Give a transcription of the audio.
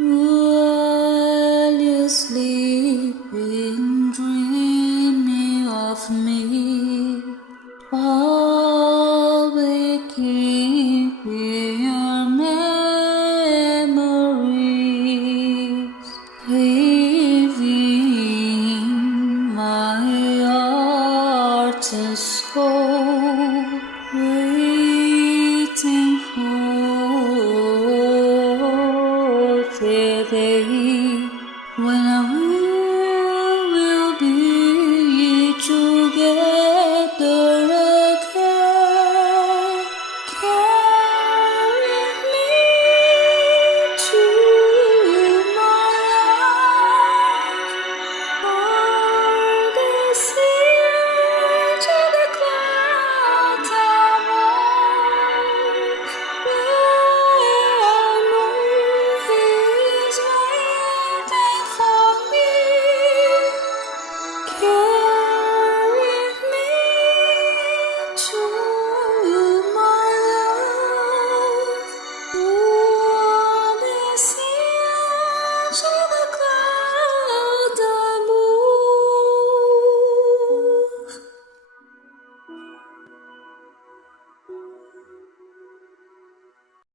While you're sleeping, dreaming of me, I'll be keeping your memories, leaving my heart and soul, waiting for the day when will be together again. Carry me to my life, o'er the sea to the clouds above, where I know He's waiting for me. Carry me to